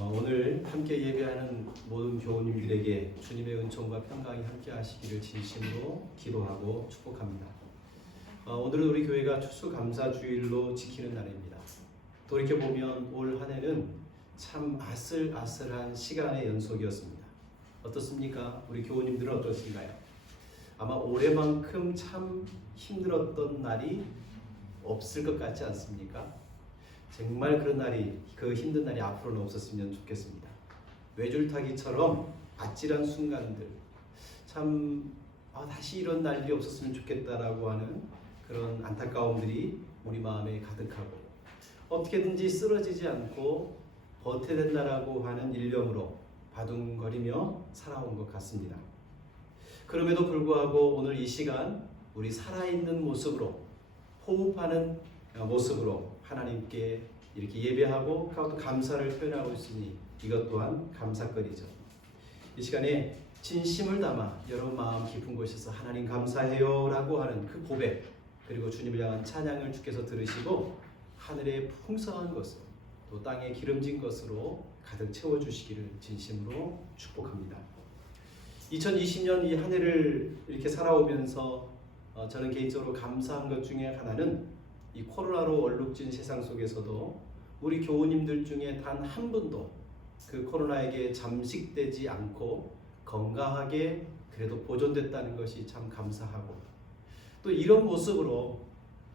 오늘 함께 예배하는 모든 교우님들에게 주님의 은총과 평강이 함께 하시기를 진심으로 기도하고 축복합니다. 오늘은 우리 교회가 추수감사주일로 지키는 날입니다. 돌이켜보면 올 한 해는 참 아슬아슬한 시간의 연속이었습니다. 어떻습니까? 우리 교우님들은 어떠신가요? 아마 올해만큼 참 힘들었던 날이 없을 것 같지 않습니까? 정말 그 힘든 날이 앞으로는 없었으면 좋겠습니다. 외줄타기처럼 아찔한 순간들, 참 다시 이런 날이 없었으면 좋겠다라고 하는 그런 안타까움들이 우리 마음에 가득하고, 어떻게든지 쓰러지지 않고 버텨야 된다라고 하는 일념으로 바둥거리며 살아온 것 같습니다. 그럼에도 불구하고 오늘 이 시간 우리 살아있는 모습으로, 호흡하는 모습으로 하나님께 이렇게 예배하고 또 감사를 표현하고 있으니 이것 또한 감사거리죠. 이 시간에 진심을 담아 여러분 마음 깊은 곳에서 하나님 감사해요 라고 하는 그 고백, 그리고 주님을 향한 찬양을 주께서 들으시고 하늘의 풍성한 것으로 또 땅의 기름진 것으로 가득 채워주시기를 진심으로 축복합니다. 2020년 이 한 해를 이렇게 살아오면서 저는 개인적으로 감사한 것 중에 하나는 이 코로나로 얼룩진 세상 속에서도 우리 교우님들 중에 단 한 분도 그 코로나에게 잠식되지 않고 건강하게 그래도 보존됐다는 것이 참 감사하고, 또 이런 모습으로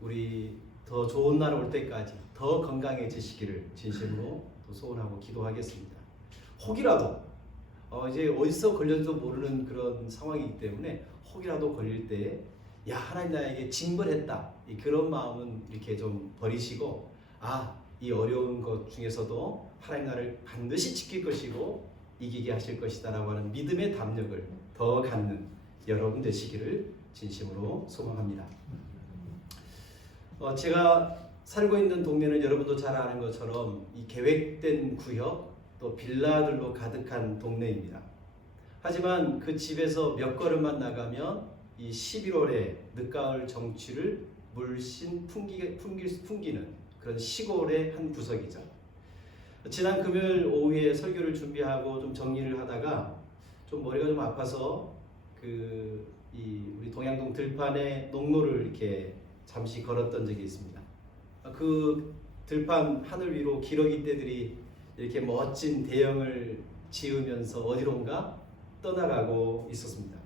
우리 더 좋은 날 올 때까지 더 건강해지시기를 진심으로 또 소원하고 기도하겠습니다. 혹이라도 이제 어디서 걸려도 모르는 그런 상황이기 때문에 혹이라도 걸릴 때 야, 하나님 나에게 징벌했다, 그런 마음은 이렇게 좀 버리시고, 이 어려운 것 중에서도 하나님 나를 반드시 지킬 것이고 이기게 하실 것이다 라고 하는 믿음의 담력을 더 갖는 여러분 되시기를 진심으로 소망합니다. 제가 살고 있는 동네는 여러분도 잘 아는 것처럼 이 계획된 구역 또 빌라들로 가득한 동네입니다. 하지만 그 집에서 몇 걸음만 나가면 이 11월의 늦가을 정취를 물씬 풍기는 그런 시골의 한 구석이죠. 지난 금요일 오후에 설교를 준비하고 좀 정리를 하다가 좀 머리가 좀 아파서 우리 동양동 들판에 농로를 이렇게 잠시 걸었던 적이 있습니다. 그 들판 하늘 위로 기러기 떼들이 이렇게 멋진 대형을 지으면서 어디론가 떠나가고 있었습니다.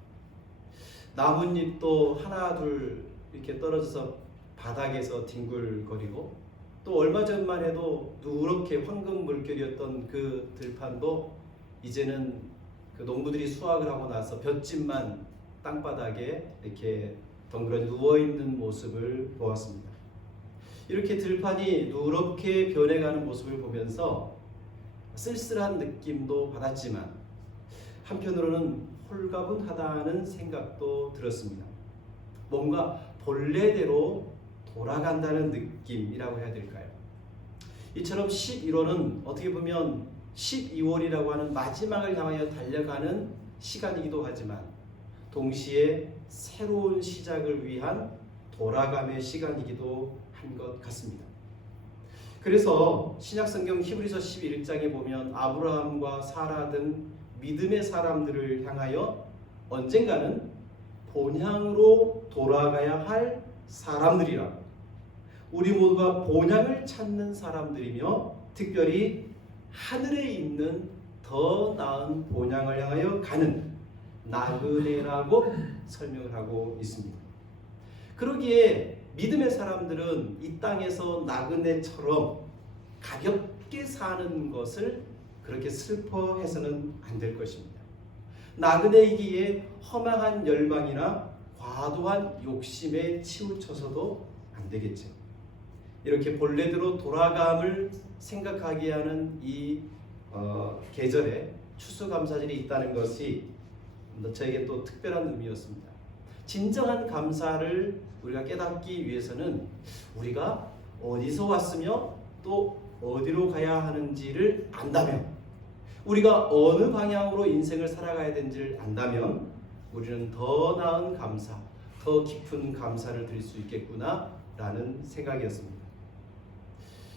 나뭇잎도 하나 둘 이렇게 떨어져서 바닥에서 뒹굴거리고, 또 얼마 전만 해도 누렇게 황금 물결이었던 그 들판도 이제는 그 농부들이 수확을 하고 나서 볏짚만 땅바닥에 이렇게 덩그러니 누워있는 모습을 보았습니다. 이렇게 들판이 누렇게 변해가는 모습을 보면서 쓸쓸한 느낌도 받았지만 한편으로는 홀가분하다는 생각도 들었습니다. 뭔가 본래대로 돌아간다는 느낌이라고 해야 될까요? 이처럼 11월은 어떻게 보면 12월이라고 하는 마지막을 향하여 달려가는 시간이기도 하지만 동시에 새로운 시작을 위한 돌아감의 시간이기도 한 것 같습니다. 그래서 신약성경 히브리서 11장에 보면 아브라함과 사라 등 믿음의 사람들을 향하여 언젠가는 본향으로 돌아가야 할 사람들이라, 우리 모두가 본향을 찾는 사람들이며 특별히 하늘에 있는 더 나은 본향을 향하여 가는 나그네라고 설명을 하고 있습니다. 그러기에 믿음의 사람들은 이 땅에서 나그네처럼 가볍게 사는 것을 그렇게 슬퍼해서는 안 될 것입니다. 나그네이기에 허망한 열망이나 과도한 욕심에 치우쳐서도 안 되겠죠. 이렇게 본래대로 돌아감을 생각하게 하는 이 계절에 추수감사절이 있다는 것이 저에게 또 특별한 의미였습니다. 진정한 감사를 우리가 깨닫기 위해서는 우리가 어디서 왔으며 또 어디로 가야 하는지를 안다면, 우리가 어느 방향으로 인생을 살아가야 되는지를 안다면 우리는 더 나은 감사, 더 깊은 감사를 드릴 수 있겠구나 라는 생각이었습니다.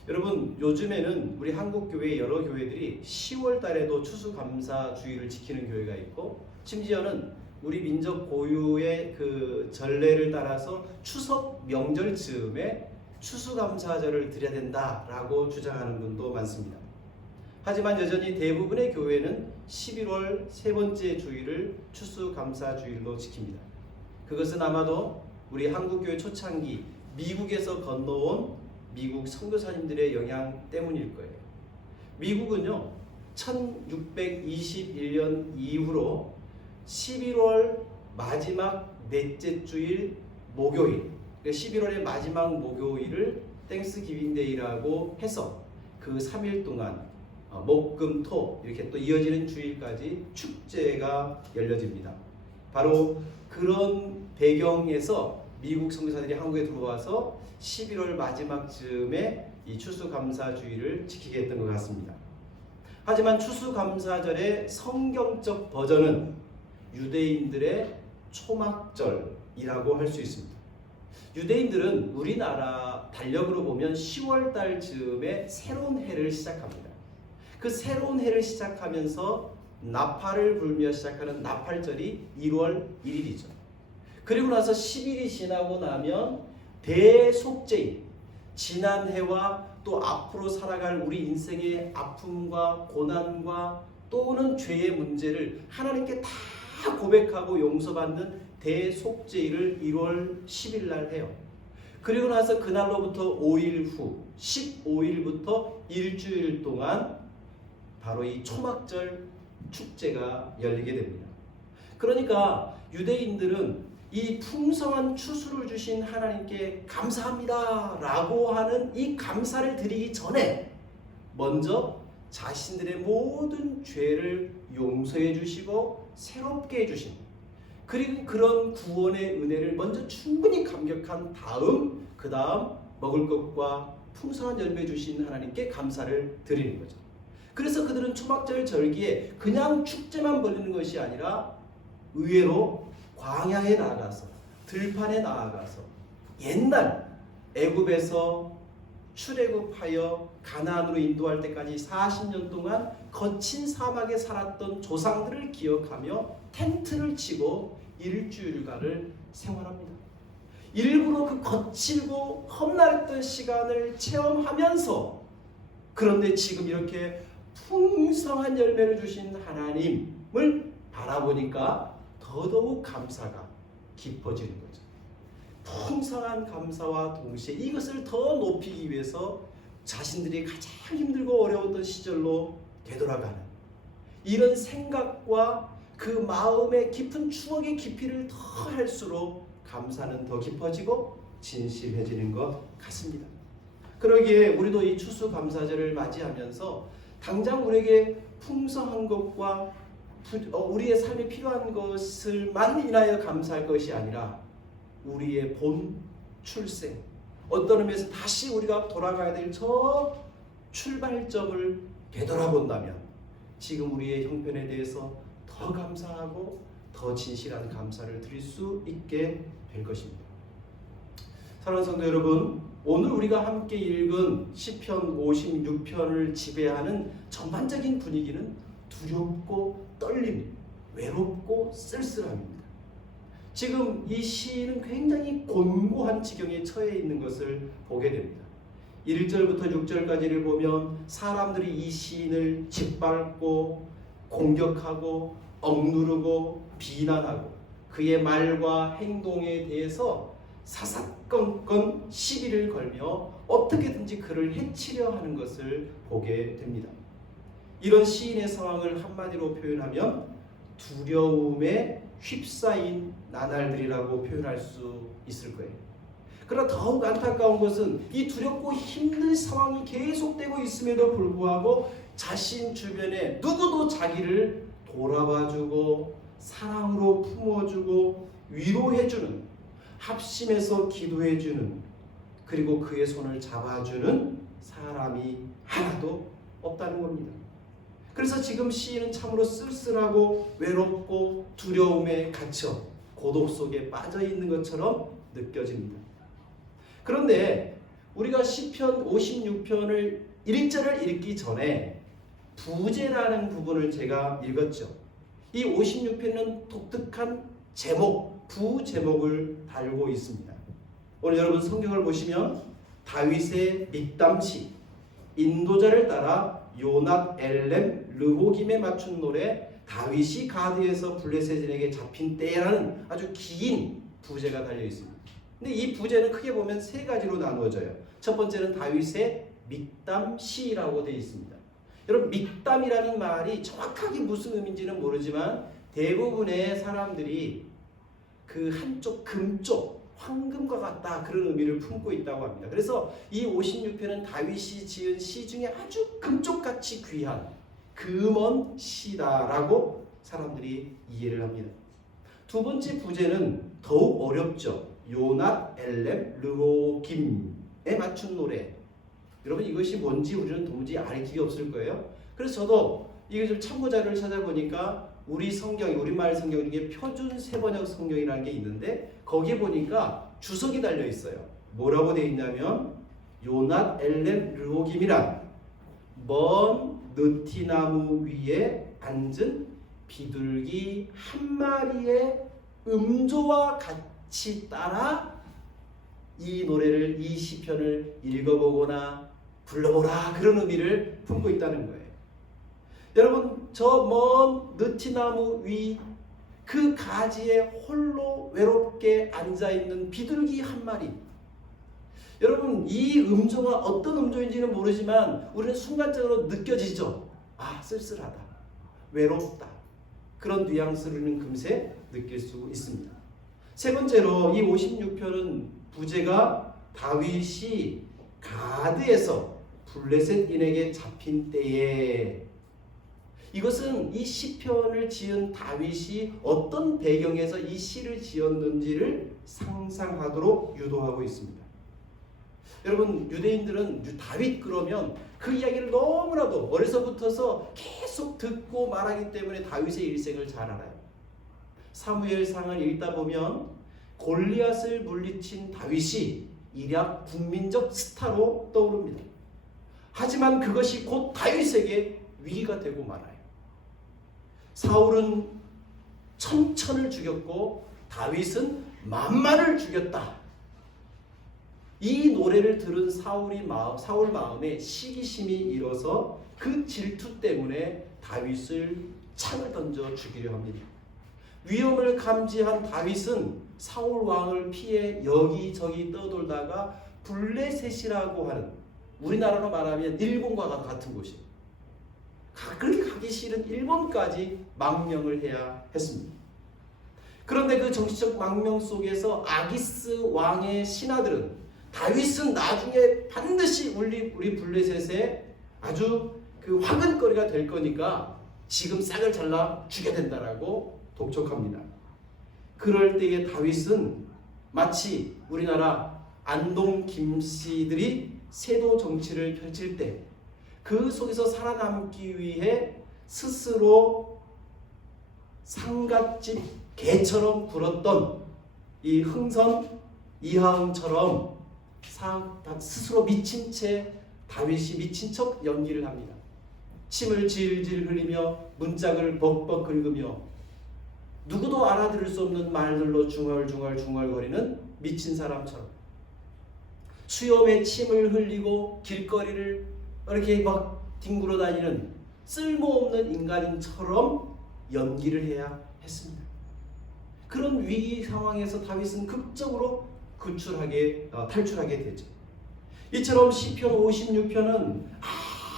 여러분, 요즘에는 우리 한국 교회 여러 교회들이 10월 달에도 추수감사주의를 지키는 교회가 있고, 심지어는 우리 민족 고유의 그 전례를 따라서 추석 명절 즈음에 추수감사절을 드려야 된다라고 주장하는 분도 많습니다. 하지만 여전히 대부분의 교회는 11월 세 번째 주일을 추수감사주일로 지킵니다. 그것은 아마도 우리 한국교회 초창기 미국에서 건너온 미국 선교사님들의 영향 때문일 거예요. 미국은요, 1621년 이후로 11월 마지막 넷째 주일 목요일, 11월의 마지막 목요일을 땡스기빙데이라고 해서 그 3일 동안 목, 금, 토 이렇게 또 이어지는 주일까지 축제가 열려집니다. 바로 그런 배경에서 미국 선교사들이 한국에 들어와서 11월 마지막 즈음에 이 추수감사주의를 지키게 했던 것 같습니다. 하지만 추수감사절의 성경적 버전은 유대인들의 초막절이라고 할 수 있습니다. 유대인들은 우리나라 달력으로 보면 10월달 즈음에 새로운 해를 시작합니다. 그 새로운 해를 시작하면서 나팔을 불며 시작하는 나팔절이 1월 1일이죠. 그리고 나서 10일이 지나고 나면 대속죄일, 지난 해와 또 앞으로 살아갈 우리 인생의 아픔과 고난과 또는 죄의 문제를 하나님께 다 고백하고 용서받는 대속죄일을 1월 10일 날 해요. 그리고 나서 그날로부터 5일 후 15일부터 일주일 동안 바로 이 초막절 축제가 열리게 됩니다. 그러니까 유대인들은 이 풍성한 추수를 주신 하나님께 감사합니다 라고 하는 이 감사를 드리기 전에 먼저 자신들의 모든 죄를 용서해 주시고 새롭게 해주신, 그리고 그런 구원의 은혜를 먼저 충분히 감격한 다음 그 다음 먹을 것과 풍성한 열매 주신 하나님께 감사를 드리는 거죠. 그래서 그들은 초막절 절기에 그냥 축제만 벌리는 것이 아니라 의외로 광야에 나아가서 들판에 나아가서 옛날 애굽에서 출애굽하여 가나안으로 인도할 때까지 40년 동안 거친 사막에 살았던 조상들을 기억하며 텐트를 치고 일주일간을 생활합니다. 일부러 그 거칠고 험난했던 시간을 체험하면서, 그런데 지금 이렇게 풍성한 열매를 주신 하나님을 바라보니까 더더욱 감사가 깊어지는 거죠. 풍성한 감사와 동시에 이것을 더 높이기 위해서 자신들이 가장 힘들고 어려웠던 시절로 되돌아가는 이런 생각과 그 마음의 깊은 추억의 깊이를 더 할수록 감사는 더 깊어지고 진실해지는 것 같습니다. 그러기에 우리도 이 추수감사절을 맞이하면서 당장 우리에게 풍성한 것과 우리의 삶에 필요한 것을만 인하여 감사할 것이 아니라 우리의 본 출생, 어떤 의미에서 다시 우리가 돌아가야 될 저 출발점을 되돌아본다면 지금 우리의 형편에 대해서 더 감사하고 더 진실한 감사를 드릴 수 있게 될 것입니다. 사랑하는 성도 여러분, 오늘 우리가 함께 읽은 시편 56편을 지배하는 전반적인 분위기는 두렵고 떨림, 외롭고 쓸쓸함입니다. 지금 이 시인은 굉장히 곤고한 지경에 처해 있는 것을 보게 됩니다. 1절부터 6절까지를 보면 사람들이 이 시인을 짓밟고 공격하고 억누르고 비난하고 그의 말과 행동에 대해서 사사건건 시비를 걸며 어떻게든지 그를 해치려 하는 것을 보게 됩니다. 이런 시인의 상황을 한마디로 표현하면 두려움에 휩싸인 나날들이라고 표현할 수 있을 거예요. 그러나 더욱 안타까운 것은 이 두렵고 힘든 상황이 계속되고 있음에도 불구하고 자신 주변에 누구도 자기를 돌아봐주고 사랑으로 품어주고 위로해주는, 합심해서 기도해주는, 그리고 그의 손을 잡아주는 사람이 하나도 없다는 겁니다. 그래서 지금 시인은 참으로 쓸쓸하고 외롭고 두려움에 갇혀 고독 속에 빠져 있는 것처럼 느껴집니다. 그런데 우리가 시편 56편을 1절을 읽기 전에 부제라는 부분을 제가 읽었죠. 이 56편은 독특한 제목, 부제목을 달고 있습니다. 오늘 여러분 성경을 보시면 다윗의 믹담시, 인도자를 따라 요낫 엘렘 르호김에 맞춘 노래, 다윗이 가드에서 블레셋인에게 잡힌 때라는 아주 긴 부제가 달려 있습니다. 근데 이 부제는 크게 보면 세 가지로 나누어져요. 첫 번째는 다윗의 믹담시라고 되어 있습니다. 여러분, 믹담이라는 말이 정확하게 무슨 의미인지는 모르지만 대부분의 사람들이 그 한쪽 금쪽, 황금과 같다, 그런 의미를 품고 있다고 합니다. 그래서 이 56편은 다윗이 지은 시 중에 아주 금쪽같이 귀한 금언 시다라고 사람들이 이해를 합니다. 두 번째 부제는 더욱 어렵죠. 요낫 엘렘 르호김에 맞춘 노래. 여러분, 이것이 뭔지 우리는 도무지 알 길이 없을 거예요. 그래서 저도 이게 좀 참고 자료를 찾아보니까 우리 성경, 우리말 성경 중에 표준 세번역 성경이라는 게 있는데 거기에 보니까 주석이 달려 있어요. 뭐라고 되어 있냐면 요낫 엘렘 르호김이란 먼 느티나무 위에 앉은 비둘기 한 마리의 음조와 같이 따라 이 노래를, 이 시편을 읽어보거나 불러보라, 그런 의미를 품고 있다는 거예요. 여러분, 저 먼 느티나무 위 그 가지에 홀로 외롭게 앉아있는 비둘기 한 마리. 여러분, 이 음조가 어떤 음조인지는 모르지만 우리는 순간적으로 느껴지죠. 아, 쓸쓸하다, 외롭다, 그런 뉘앙스를 금세 느낄 수 있습니다. 세 번째로 이 56편은 부제가 다윗이 가드에서 블레셋인에게 잡힌 때에, 이것은 이 시편을 지은 다윗이 어떤 배경에서 이 시를 지었는지를 상상하도록 유도하고 있습니다. 여러분, 유대인들은 다윗 그러면 그 이야기를 너무나도 어려서부터서 계속 듣고 말하기 때문에 다윗의 일생을 잘 알아요. 사무엘상을 읽다 보면 골리앗을 물리친 다윗이 일약 국민적 스타로 떠오릅니다. 하지만 그것이 곧 다윗에게 위기가 되고 말아요. 사울은 천천을 죽였고 다윗은 만만을 죽였다. 이 노래를 들은 사울 마음에 시기심이 일어서 그 질투 때문에 다윗을 창을 던져 죽이려 합니다. 위험을 감지한 다윗은 사울 왕을 피해 여기저기 떠돌다가 블레셋이라고 하는, 우리나라로 말하면 일본과 같은 곳이에요. 그렇게 가기 싫은 일본까지 망명을 해야 했습니다. 그런데 그 정치적 망명 속에서 아기스 왕의 신하들은 다윗은 나중에 반드시 우리 블레셋에 아주 그 화근거리가 될 거니까 지금 싹을 잘라 죽여야 된다라고 독촉합니다. 그럴 때에 다윗은 마치 우리나라 안동 김씨들이 세도 정치를 펼칠 때 그 속에서 살아남기 위해 스스로 상갓집 개처럼 굴었던 이 흥선 이하응처럼 스스로 미친 채 다윗이 미친 척 연기를 합니다. 침을 질질 흘리며 문짝을 벅벅 긁으며 누구도 알아들을 수 없는 말들로 중얼중얼거리는 미친 사람처럼 수염에 침을 흘리고 길거리를 이렇게 막 뒹굴어 다니는 쓸모없는 인간인처럼 연기를 해야 했습니다. 그런 위기 상황에서 다윗은 극적으로 탈출하게 되죠. 이처럼 시편 56편은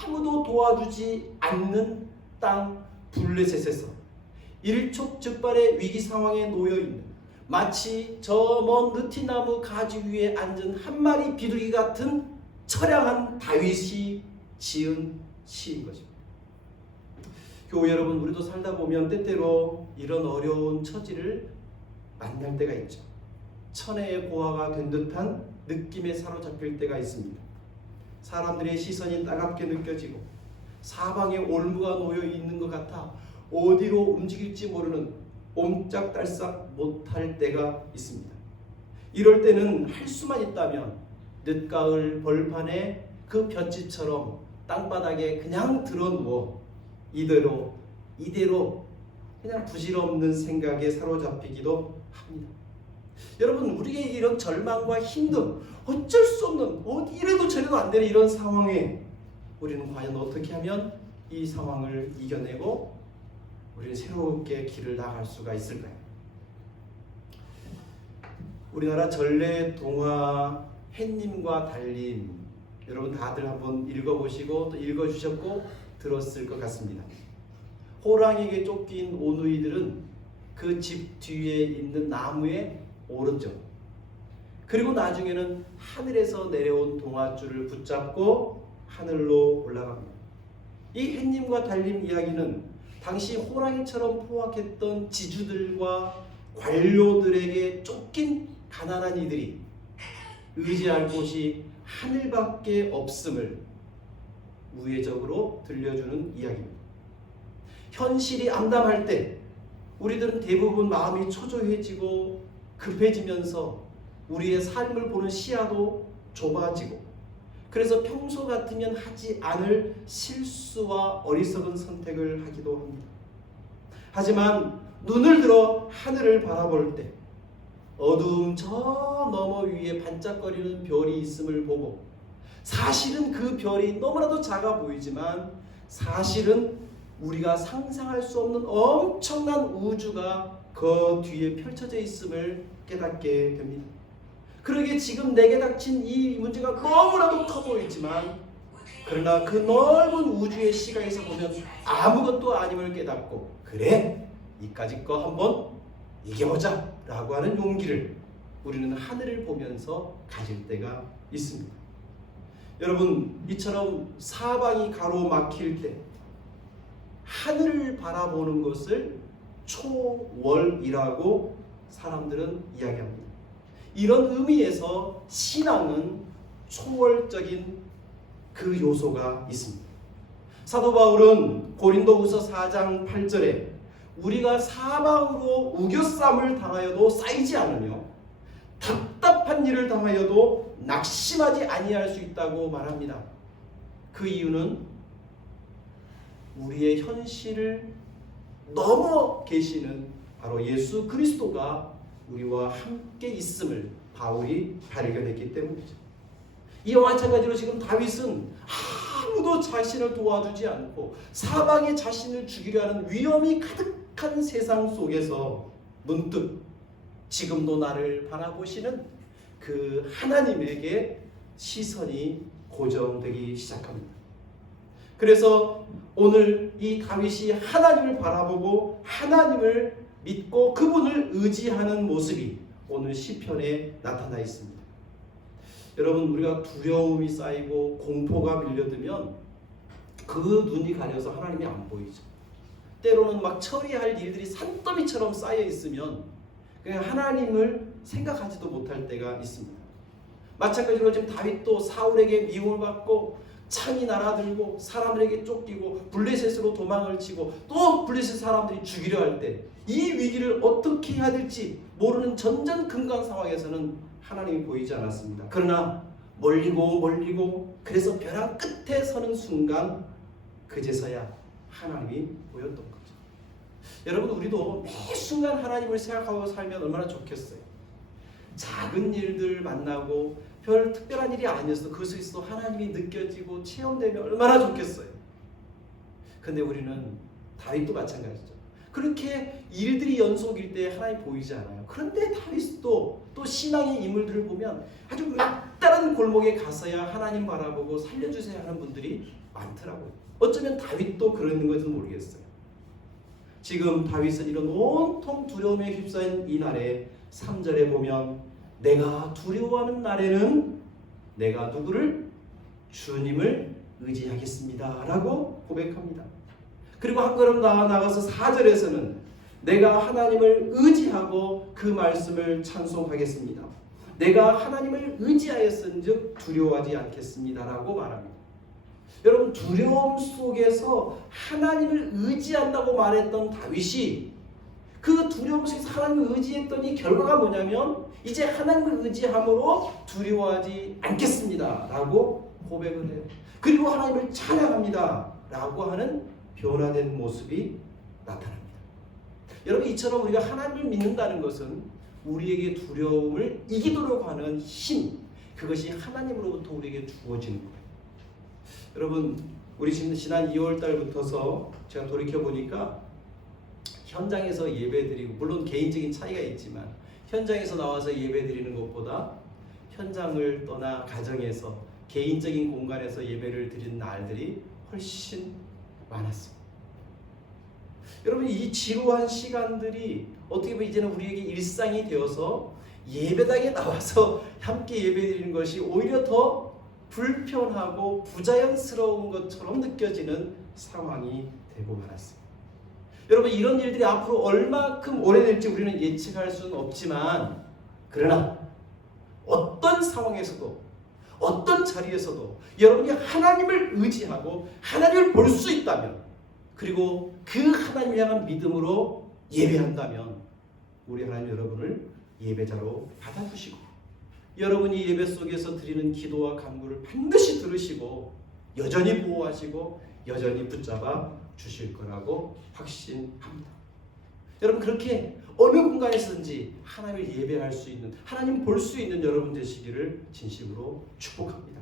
아무도 도와주지 않는 땅 블레셋에서 일촉즉발의 위기 상황에 놓여있는, 마치 저 먼 느티나무 가지 위에 앉은 한 마리 비둘기 같은 처량한 다윗이 지은 시인 것입니다. 교우 여러분, 우리도 살다 보면 때때로 이런 어려운 처지를 만날 때가 있죠. 천혜의 고아가 된 듯한 느낌에 사로잡힐 때가 있습니다. 사람들의 시선이 따갑게 느껴지고 사방에 올무가 놓여 있는 것 같아 어디로 움직일지 모르는 옴짝달싹 못할 때가 있습니다. 이럴 때는 할 수만 있다면 늦가을 벌판에 그 볏짚처럼 땅바닥에 그냥 드러누워 이대로 그냥 부질없는 생각에 사로잡히기도 합니다. 여러분, 우리에게 이런 절망과 힘듦, 어쩔 수 없는 이래도 저래도 안 되는 이런 상황에 우리는 과연 어떻게 하면 이 상황을 이겨내고 우리는 새롭게 길을 나갈 수가 있을까요? 우리나라 전래 동화 햇님과 달님, 여러분 다들 한번 읽어보시고 또 읽어주셨고 들었을 것 같습니다. 호랑이에게 쫓긴 오누이들은 그 집 뒤에 있는 나무에 오르죠. 그리고 나중에는 하늘에서 내려온 동아줄을 붙잡고 하늘로 올라갑니다. 이 햇님과 달님 이야기는 당시 호랑이처럼 포악했던 지주들과 관료들에게 쫓긴 가난한 이들이 의지할 곳이 하늘밖에 없음을 우회적으로 들려주는 이야기입니다. 현실이 암담할 때 우리들은 대부분 마음이 초조해지고 급해지면서 우리의 삶을 보는 시야도 좁아지고, 그래서 평소 같으면 하지 않을 실수와 어리석은 선택을 하기도 합니다. 하지만 눈을 들어 하늘을 바라볼 때 어두움 저 너머 위에 반짝거리는 별이 있음을 보고, 사실은 그 별이 너무나도 작아 보이지만 사실은 우리가 상상할 수 없는 엄청난 우주가 그 뒤에 펼쳐져 있음을 깨닫게 됩니다. 그러게 지금 내게 닥친 이 문제가 너무나도 커 보이지만, 그러나 그 넓은 우주의 시각에서 보면 아무것도 아님을 깨닫고, 그래, 이까짓 거 한번 이겨보자 라고 하는 용기를 우리는 하늘을 보면서 가질 때가 있습니다. 여러분, 이처럼 사방이 가로막힐 때 하늘을 바라보는 것을 초월이라고 사람들은 이야기합니다. 이런 의미에서 신앙은 초월적인 그 요소가 있습니다. 사도 바울은 고린도후서 4장 8절에 우리가 사방으로 우겨쌈을 당하여도 쌓이지 않으며 답답한 일을 당하여도 낙심하지 아니할 수 있다고 말합니다. 그 이유는 우리의 현실을 넘어 계시는 바로 예수 그리스도가 우리와 함께 있음을 바울이 발견했기 때문이죠. 이와 마찬가지로 지금 다윗은 아무도 자신을 도와주지 않고 사방에 자신을 죽이려 하는 위험이 가득한 세상 속에서 문득 지금도 나를 바라보시는 그 하나님에게 시선이 고정되기 시작합니다. 그래서 오늘 이 다윗이 하나님을 바라보고 하나님을 믿고 그분을 의지하는 모습이 오늘 시편에 나타나 있습니다. 여러분, 우리가 두려움이 쌓이고 공포가 밀려들면 그 눈이 가려서 하나님이 안 보이죠. 때로는 막 처리할 일들이 산더미처럼 쌓여 있으면 그냥 하나님을 생각하지도 못할 때가 있습니다. 마찬가지로 지금 다윗도 사울에게 미움을 받고 창이 날아들고 사람들에게 쫓기고 블레셋으로 도망을 치고 또 블레셋 사람들이 죽이려 할 때 이 위기를 어떻게 해야 될지 모르는 전전긍긍 상황에서는 하나님이 보이지 않았습니다. 그러나 멀리고 그래서 벼랑 끝에 서는 순간 그제서야 하나님이 보였던 거죠. 여러분, 우리도 매 순간 하나님을 생각하고 살면 얼마나 좋겠어요. 작은 일들 만나고 별 특별한 일이 아니어서 그 속에서 하나님이 느껴지고 체험되면 얼마나 좋겠어요. 근데 우리는 다윗도 마찬가지죠. 그렇게 일들이 연속일 때 하나님 보이지 않아요. 그런데 다윗도 또 신앙의 인물들을 보면 아주 막다른 골목에 가서야 하나님 바라보고 살려주세요 하는 분들이 많더라고요. 어쩌면 다윗도 그런 건지는 모르겠어요. 지금 다윗은 이런 온통 두려움에 휩싸인 이 날에 3절에 보면 내가 두려워하는 날에는 내가 누구를? 주님을 의지하겠습니다 라고 고백합니다. 그리고 한 걸음 나아가서 4절에서는 내가 하나님을 의지하고 그 말씀을 찬송하겠습니다. 내가 하나님을 의지하였은즉 두려워하지 않겠습니다 라고 말합니다. 여러분, 두려움 속에서 하나님을 의지한다고 말했던 다윗이 그 두려움 속에서 하나님을 의지했더니 결과가 뭐냐면 이제 하나님을 의지함으로 두려워하지 않겠습니다 라고 고백을 해요. 그리고 하나님을 찬양합니다 라고 하는 변화된 모습이 나타납니다. 여러분, 이처럼 우리가 하나님을 믿는다는 것은 우리에게 두려움을 이기도록 하는 힘, 그것이 하나님으로부터 우리에게 주어지는 거예요. 여러분, 우리 지난 2월 달부터서 제가 돌이켜보니까 현장에서 예배드리고, 물론 개인적인 차이가 있지만 현장에서 나와서 예배드리는 것보다 현장을 떠나 가정에서 개인적인 공간에서 예배를 드리는 날들이 훨씬 많았습니다. 여러분, 이 지루한 시간들이 어떻게 보면 이제는 우리에게 일상이 되어서 예배당에 나와서 함께 예배드리는 것이 오히려 더 불편하고 부자연스러운 것처럼 느껴지는 상황이 되고 말았습니다. 여러분, 이런 일들이 앞으로 얼마큼 오래될지 우리는 예측할 수는 없지만, 그러나 어떤 상황에서도 어떤 자리에서도 여러분이 하나님을 의지하고 하나님을 볼 수 있다면, 그리고 그 하나님을 향한 믿음으로 예배한다면 우리 하나님 여러분을 예배자로 받아주시고 여러분이 예배 속에서 드리는 기도와 간구를 반드시 들으시고 여전히 보호하시고 여전히 붙잡아 주실 거라고 확신합니다. 여러분, 그렇게 어느 공간에서든지 하나님을 예배할 수 있는, 하나님 볼 수 있는 여러분 되시기를 진심으로 축복합니다.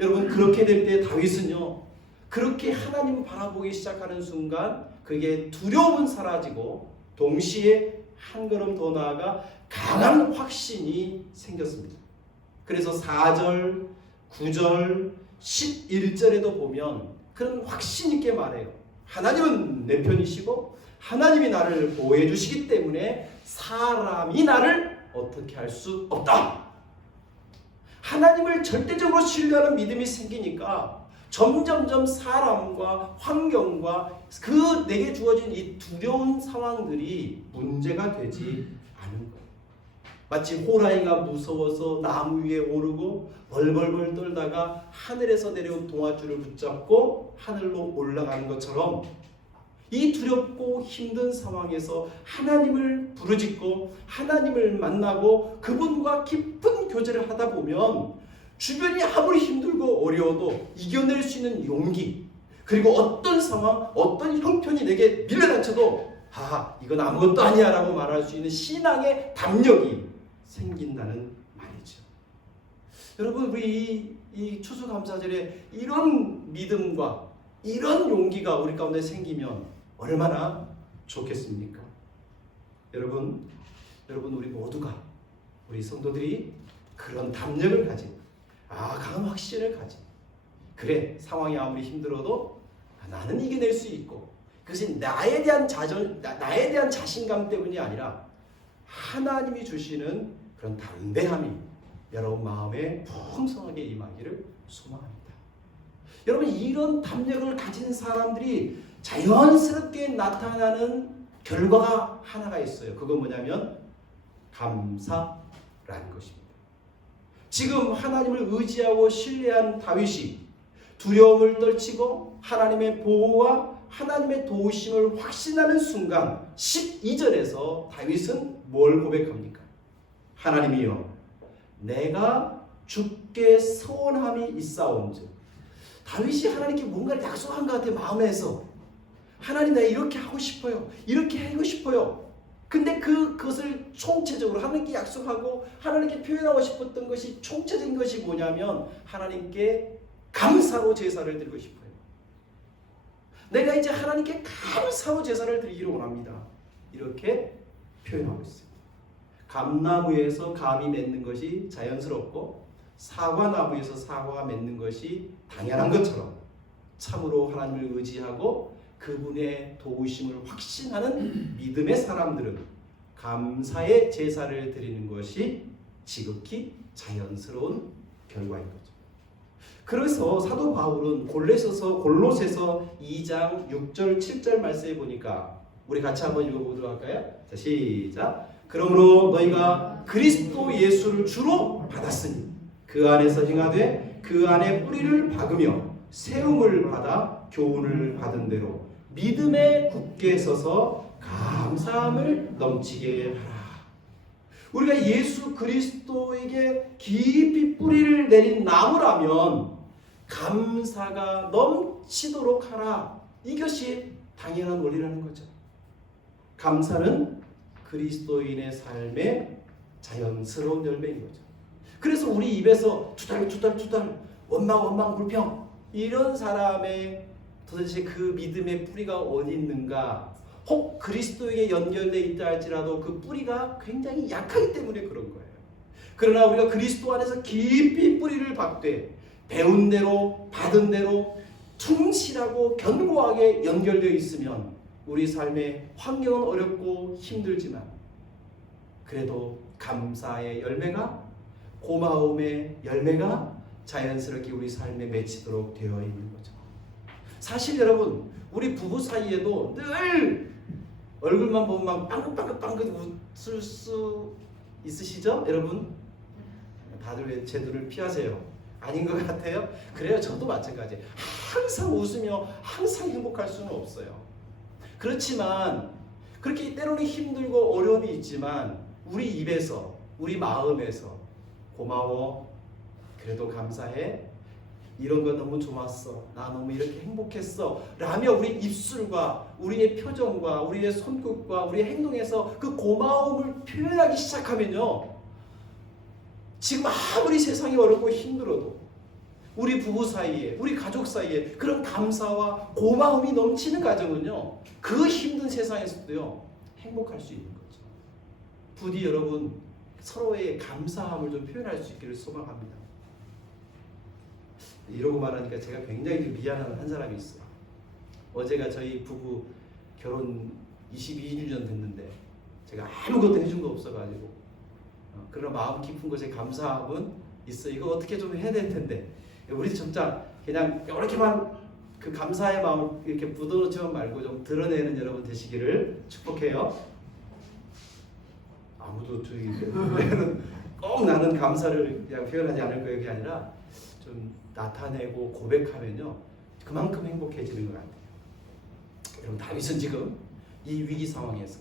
여러분, 그렇게 될 때 다윗은요, 그렇게 하나님 바라보기 시작하는 순간 그게 두려움은 사라지고 동시에 한 걸음 더 나아가 강한 확신이 생겼습니다. 그래서 4절, 9절, 11절에도 보면 그런 확신 있게 말해요. 하나님은 내 편이시고 하나님이 나를 보호해 주시기 때문에 사람이 나를 어떻게 할 수 없다. 하나님을 절대적으로 신뢰하는 믿음이 생기니까 점점점 사람과 환경과 그 내게 주어진 이 두려운 상황들이 문제가 되지 않은 거예요. 마치 호랑이가 무서워서 나무 위에 오르고 벌벌벌 떨다가 하늘에서 내려온 동아줄을 붙잡고 하늘로 올라가는 것처럼 이 두렵고 힘든 상황에서 하나님을 부르짖고 하나님을 만나고 그분과 깊은 교제를 하다 보면 주변이 아무리 힘들고 어려워도 이겨낼 수 있는 용기, 그리고 어떤 상황, 어떤 형편이 내게 밀려닥쳐도 이건 아무것도 아니야 라고 말할 수 있는 신앙의 담력이 생긴다는 말이죠. 여러분, 우리 이 추수감사절에 이런 믿음과 이런 용기가 우리 가운데 생기면 얼마나 좋겠습니까? 여러분 우리 모두가, 우리 성도들이 그런 담력을 가진, 강한 확신을 가진, 그래, 상황이 아무리 힘들어도 나는 이겨낼 수 있고, 그것이 나에 대한 자신감 때문이 아니라 하나님이 주시는 그런 담대함이 여러분 마음에 풍성하게 임하기를 소망합니다. 여러분, 이런 담력을 가진 사람들이 자연스럽게 나타나는 결과가 하나가 있어요. 그건 뭐냐면 감사라는 것입니다. 지금 하나님을 의지하고 신뢰한 다윗이 두려움을 떨치고 하나님의 보호와 하나님의 도우심을 확신하는 순간 12절에서 다윗은 뭘 고백합니까? 하나님이여, 내가 주께 서원함이 있사온즉. 다윗이 하나님께 뭔가를 약속한 것 같아요. 마음에서 하나님, 나 이렇게 하고 싶어요, 이렇게 하고 싶어요. 근데 그것을 총체적으로 하나님께 약속하고 하나님께 표현하고 싶었던 것이, 총체적인 것이 뭐냐면 하나님께 감사로 제사를 드리고 싶어요. 내가 이제 하나님께 감사로 제사를 드리기를 원합니다. 이렇게 표현하고 있어요. 감나무에서 감이 맺는 것이 자연스럽고 사과나무에서 사과가 맺는 것이 당연한 것처럼 참으로 하나님을 의지하고 그분의 도우심을 확신하는 믿음의 사람들은 감사의 제사를 드리는 것이 지극히 자연스러운 결과인 거죠. 그래서 사도 바울은 골로새서 2장 6절 7절 말씀에 보니까 우리 같이 한번 읽어보도록 할까요? 자, 시작. 그러므로 너희가 그리스도 예수를 주로 받았으니 그 안에서 행하되 그 안에 뿌리를 박으며 세움을 받아 교훈을 받은 대로 믿음에 굳게 서서 감사함을 넘치게 하라. 우리가 예수 그리스도에게 깊이 뿌리를 내린 나무라면 감사가 넘치도록 하라. 이것이 당연한 원리라는 거죠. 감사는 그리스도인의 삶의 자연스러운 열매인 거죠. 그래서 우리 입에서 투덜투덜 원망 불평 이런 사람의 도대체 그 믿음의 뿌리가 어디 있는가? 혹 그리스도에게 연결되어 있다 할지라도 그 뿌리가 굉장히 약하기 때문에 그런 거예요. 그러나 우리가 그리스도 안에서 깊이 뿌리를 박되 배운 대로 받은 대로 충실하고 견고하게 연결되어 있으면 우리 삶의 환경은 어렵고 힘들지만 그래도 감사의 열매가, 고마움의 열매가 자연스럽게 우리 삶에 맺히도록 되어 있는 거죠. 사실 여러분, 우리 부부 사이에도 늘 얼굴만 보면 막 빵긋빵긋 웃을 수 있으시죠? 여러분? 다들 왜 제 눈을 피하세요? 아닌 것 같아요? 그래요, 저도 마찬가지. 항상 웃으며 항상 행복할 수는 없어요. 그렇지만 그렇게 때로는 힘들고 어려움이 있지만 우리 입에서, 우리 마음에서 고마워, 그래도 감사해, 이런 거 너무 좋았어, 나 너무 이렇게 행복했어 라며 우리 입술과 우리의 표정과 우리의 손끝과 우리의 행동에서 그 고마움을 표현하기 시작하면요, 지금 아무리 세상이 어렵고 힘들어도 우리 부부 사이에, 우리 가족 사이에 그런 감사와 고마움이 넘치는 가정은요, 그 힘든 세상에서도요 행복할 수 있는 거죠. 부디 여러분 서로의 감사함을 좀 표현할 수 있기를 소망합니다. 이러고 말하니까 제가 굉장히 미안한 한 사람이 있어요. 어제가 저희 부부 결혼 22주년 됐는데 제가 아무것도 해준 거 없어가지고 그런 마음 깊은 곳에 감사함은 있어. 이거 어떻게 좀 해야 될 텐데 우리 진짜 그냥 이렇게만 그 감사의 마음을 이렇게 묻어놓지만 말고 좀 드러내는 여러분 되시기를 축복해요. 아무도 저기 꼭 나는 감사를 그냥 표현하지 않을 거예요. 그게 아니라 좀 나타내고 고백하면요 그만큼 행복해지는 것 같아요. 여러분, 다윗은 지금 이 위기 상황에서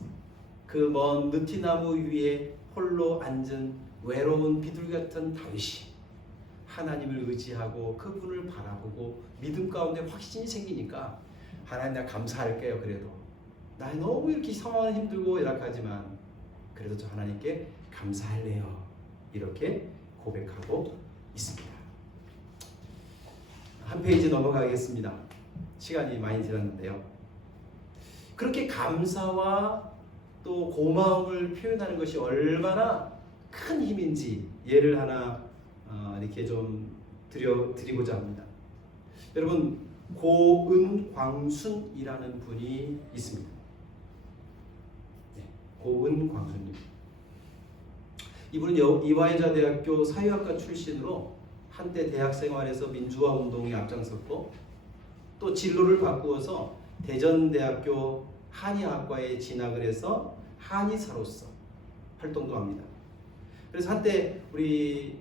그 먼 느티나무 위에 홀로 앉은 외로운 비둘기 같은 다윗이 하나님을 의지하고 그분을 바라보고 믿음 가운데 확신이 생기니까 하나님, 내가 감사할게요. 그래도 나 너무 이렇게 상황은 힘들고 열악하지만 그래도 저 하나님께 감사할래요. 이렇게 고백하고 있습니다. 한 페이지 넘어가겠습니다. 시간이 많이 지났는데요. 그렇게 감사와 또 고마움을 표현하는 것이 얼마나 큰 힘인지 예를 하나 이렇게 좀 드리고자 합니다. 여러분, 고은광순이라는 분이 있습니다. 네, 고은광순님. 이분은 이화여자대학교 사회학과 출신으로 한때 대학 생활에서 민주화 운동에 앞장섰고 또 진로를 바꾸어서 대전대학교 한의학과에 진학을 해서 한의사로서 활동도 합니다. 그래서 한때 우리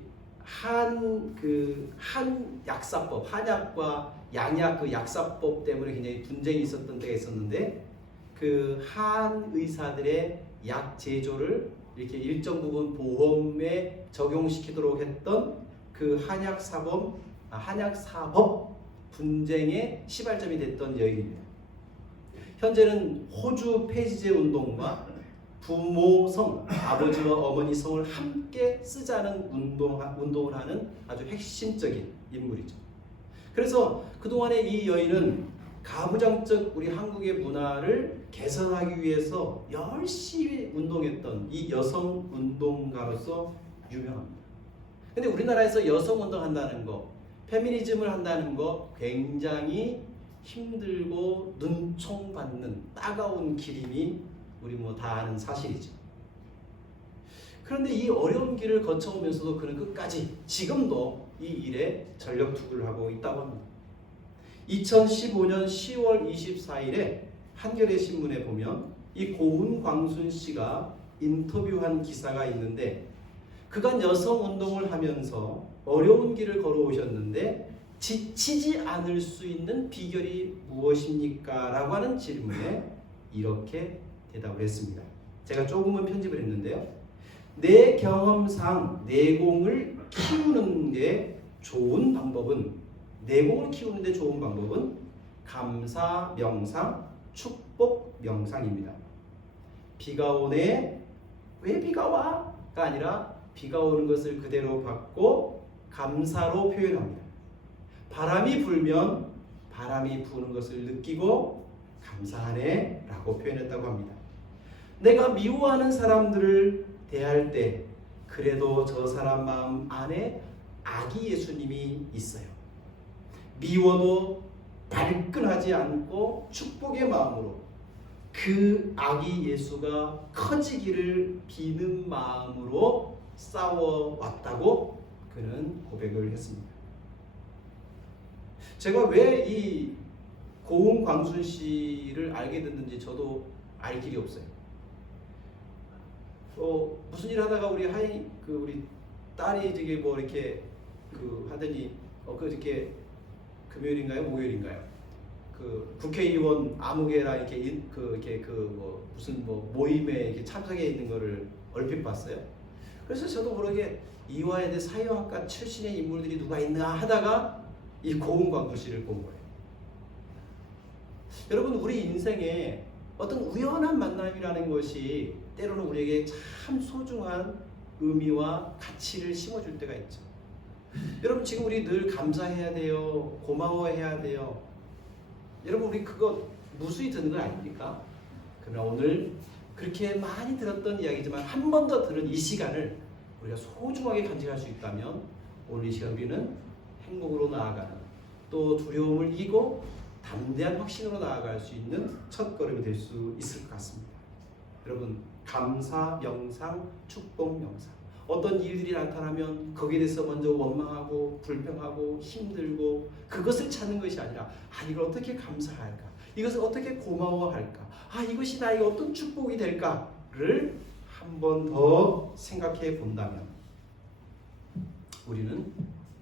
한약사법, 한약과 양약 그 약사법 때문에 굉장히 분쟁이 있었던 때가 있었는데 그 한의사들의 약 제조를 이렇게 일정 부분 보험에 적용시키도록 했던 그 한약사법 분쟁의 시발점이 됐던 여인입니다. 현재는 호주 폐지제 운동과 부모 성, 아버지와 어머니 성을 함께 쓰자는 운동을 하는 아주 핵심적인 인물이죠. 그래서 그동안에 이 여인은 가부장적 우리 한국의 문화를 개선하기 위해서 열심히 운동했던 이 여성 운동가로서 유명합니다. 근데 우리나라에서 여성 운동한다는 거, 페미니즘을 한다는 거 굉장히 힘들고 눈총받는 따가운 길임이 우리 다 아는 사실이죠. 그런데 이 어려운 길을 거쳐오면서도 그는 끝까지 지금도 이 일에 전력 투구를 하고 있다고 합니다. 2015년 10월 24일에 한겨레 신문에 보면 이 고은광순 씨가 인터뷰한 기사가 있는데 그간 여성 운동을 하면서 어려운 길을 걸어오셨는데 지치지 않을 수 있는 비결이 무엇입니까? 라고 하는 질문에 이렇게 대답을 했습니다. 제가 조금은 편집을 했는데요. 내 경험상 내공을 키우는 게 좋은 방법은 내공을 키우는 데 좋은 방법은 감사 명상, 축복 명상입니다. 비가 오네. 왜 비가 와? 가 아니라 비가 오는 것을 그대로 받고 감사로 표현합니다. 바람이 불면 바람이 부는 것을 느끼고 감사하네 라고 표현했다고 합니다. 내가 미워하는 사람들을 대할 때 그래도 저 사람 마음 안에 아기 예수님이 있어요. 미워도 발끈하지 않고 축복의 마음으로 그 아기 예수가 커지기를 비는 마음으로 싸워왔다고 그는 고백을 했습니다. 제가 왜 이 고은 광순 씨를 알게 됐는지 저도 알 길이 없어요. 무슨 일 하다가 우리 딸이 되게 뭐 이렇게 하더니 이렇게 금요일인가요, 목요일인가요? 국회의원 아무개라 이렇게 무슨 모임에 이렇게 참석해 있는 거를 얼핏 봤어요. 그래서 저도 모르게 이화여대 사회학과 출신의 인물들이 누가 있나 하다가 이 고은 광수 씨를 본 거예요. 여러분, 우리 인생에 어떤 우연한 만남이라는 것이 때로는 우리에게 참 소중한 의미와 가치를 심어줄 때가 있죠. 여러분, 지금 우리 늘 감사해야 돼요. 고마워해야 돼요. 여러분, 우리 그거 무수히 듣는 거 아닙니까? 그러나 오늘 그렇게 많이 들었던 이야기지만 한 번 더 들은 이 시간을 우리가 소중하게 간직할 수 있다면 오늘 이 시간 우리는 행복으로 나아가는, 또 두려움을 이기고 담대한 확신으로 나아갈 수 있는 첫걸음이 될 수 있을 것 같습니다. 여러분, 감사 명상, 축복 명상. 어떤 일들이 나타나면 거기에 대해서 먼저 원망하고 불평하고 힘들고 그것을 찾는 것이 아니라 이걸 어떻게 감사할까? 이것을 어떻게 고마워할까? 이것이 나에게 어떤 축복이 될까를 한 번 더 생각해 본다면 우리는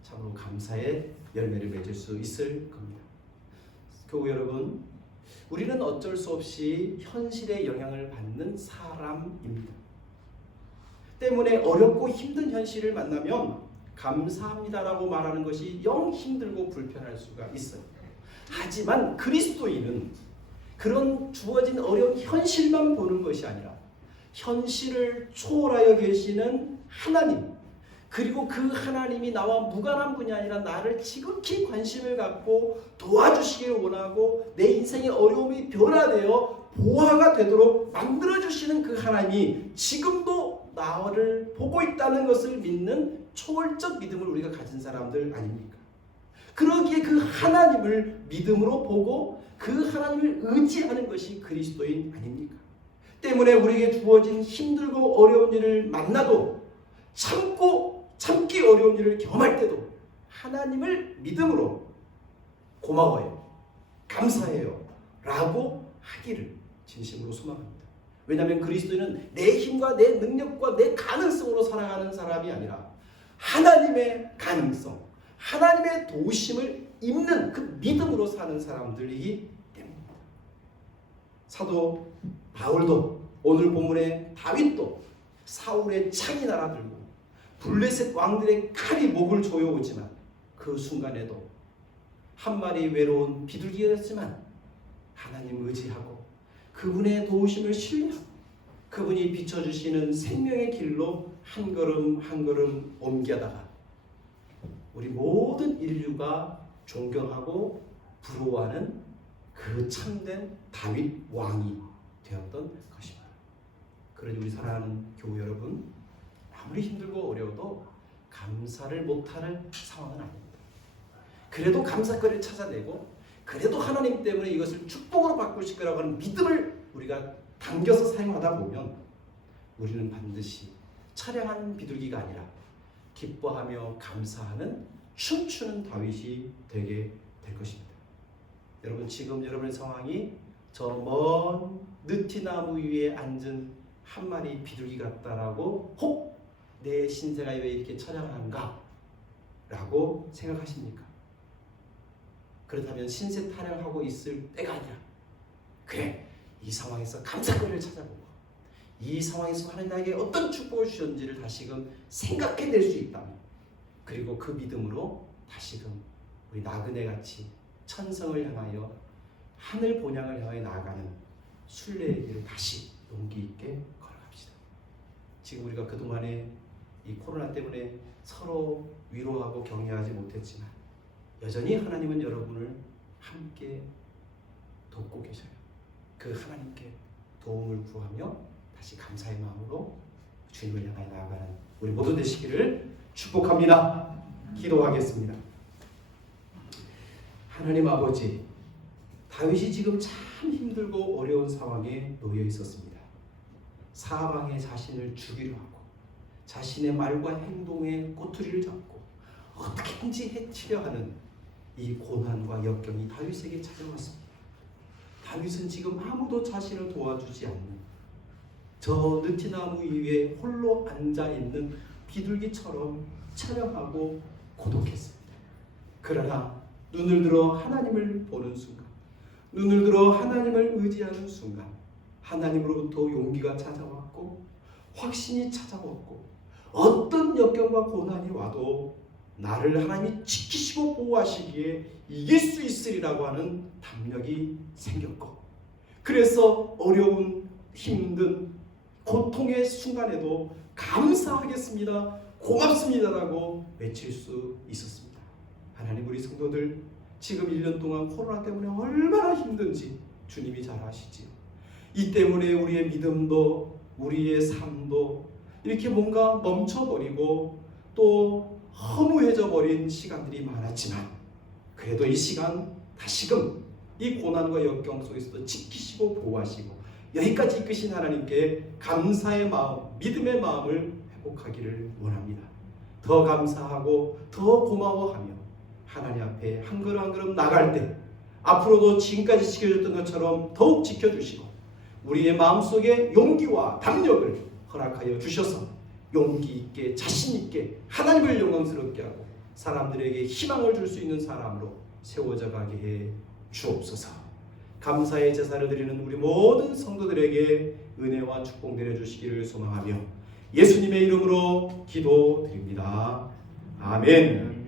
참으로 감사의 열매를 맺을 수 있을 겁니다. 교우 여러분, 우리는 어쩔 수 없이 현실의 영향을 받는 사람입니다. 때문에 어렵고 힘든 현실을 만나면 감사합니다라고 말하는 것이 영 힘들고 불편할 수가 있어요. 하지만 그리스도인은 그런 주어진 어려운 현실만 보는 것이 아니라 현실을 초월하여 계시는 하나님, 그리고 그 하나님이 나와 무관한 분이 아니라 나를 지극히 관심을 갖고 도와주시기를 원하고 내 인생의 어려움이 변화되어 보화가 되도록 만들어주시는 그 하나님이 지금도 나를 보고 있다는 것을 믿는 초월적 믿음을 우리가 가진 사람들 아닙니까? 그러기에 그 하나님을 믿음으로 보고 그 하나님을 의지하는 것이 그리스도인 아닙니까? 때문에 우리에게 주어진 힘들고 어려운 일을 만나도 참기 어려운 일을 경험할 때도 하나님을 믿음으로 고마워요, 감사해요 라고 하기를 진심으로 소망합니다. 왜냐하면 그리스도인은 내 힘과 내 능력과 내 가능성으로 살아가는 사람이 아니라 하나님의 가능성, 하나님의 도우심을 입는 그 믿음으로 사는 사람들이기 때문입니다. 사도 바울도, 오늘 본문의 다윗도 사울의 창이 날아들고 블레셋 왕들의 칼이 목을 조여오지만 그 순간에도 한 마리 외로운 비둘기였지만 하나님 의지하고 그분의 도우심을 신뢰하고 그분이 비춰주시는 생명의 길로 한 걸음 한 걸음 옮겨다가 우리 모든 인류가 존경하고 부러워하는 그 참된 다윗 왕이 되었던 것입니다. 그러니 우리 사랑하는 교우 여러분, 아무리 힘들고 어려워도 감사를 못하는 상황은 아닙니다. 그래도 감사거리를 찾아내고 그래도 하나님 때문에 이것을 축복으로 바꾸실 거라고 하는 믿음을 우리가 당겨서 사용하다 보면 우리는 반드시 처량한 비둘기가 아니라 기뻐하며 감사하는 춤추는 다윗이 되게 될 것입니다. 여러분, 지금 여러분의 상황이 저 먼 느티나무 위에 앉은 한 마리 비둘기 같다라고 혹 내 신세가 왜 이렇게 처량한가 라고 생각하십니까? 그렇다면 신세 타령하고 있을 때가 아니라 그래 이 상황에서 감사거리를 찾아보고 이 상황에서 하나님 나에게 어떤 축복을 주셨는지를 다시금 생각해낼 수 있다면 그리고 그 믿음으로 다시금 우리 나그네같이 천성을 향하여 하늘 본향을 향하여 나아가는 순례의 길을 다시 용기 있게 걸어갑시다. 지금 우리가 그동안에 이 코로나 때문에 서로 위로하고 격려하지 못했지만 여전히 하나님은 여러분을 함께 돕고 계셔요. 그 하나님께 도움을 구하며 다시 감사의 마음으로 주님을 향해 나아가는 우리 모두 되시기를 축복합니다. 기도하겠습니다. 하나님 아버지, 다윗이 지금 참 힘들고 어려운 상황에 놓여 있었습니다. 사방에 자신을 죽이려 하고 자신의 말과 행동에 꼬투리를 잡고 어떻게든지 해치려 하는 이 고난과 역경이 다윗에게 찾아왔습니다. 다윗은 지금 아무도 자신을 도와주지 않는 저 느티나무 위에 홀로 앉아있는 비둘기처럼 처량하고 고독했습니다. 그러나 눈을 들어 하나님을 보는 순간, 눈을 들어 하나님을 의지하는 순간 하나님으로부터 용기가 찾아왔고 확신이 찾아왔고 어떤 역경과 고난이 와도 나를 하나님이 지키시고 보호하시기에 이길 수 있으리라고 하는 담력이 생겼고 그래서 어려운 힘든 고통의 순간에도 감사하겠습니다, 고맙습니다라고 외칠 수 있었습니다. 하나님 우리 성도들 지금 1년 동안 코로나 때문에 얼마나 힘든지 주님이 잘 아시지요. 이 때문에 우리의 믿음도 우리의 삶도 이렇게 뭔가 멈춰버리고 또 허무해져 버린 시간들이 많았지만 그래도 이 시간 다시금 이 고난과 역경 속에서도 지키시고 보호하시고 여기까지 이끄신 하나님께 감사의 마음, 믿음의 마음을 회복하기를 원합니다. 더 감사하고 더 고마워하며 하나님 앞에 한 걸음 한 걸음 나갈 때 앞으로도 지금까지 지켜줬던 것처럼 더욱 지켜주시고 우리의 마음속에 용기와 담력을 허락하여 주셔서 용기 있게 자신 있게 하나님을 영광스럽게 하고 사람들에게 희망을 줄 수 있는 사람으로 세워져 가게 해 주옵소서. 감사의 제사를 드리는 우리 모든 성도들에게 은혜와 축복 내려주시기를 소망하며 예수님의 이름으로 기도드립니다. 아멘.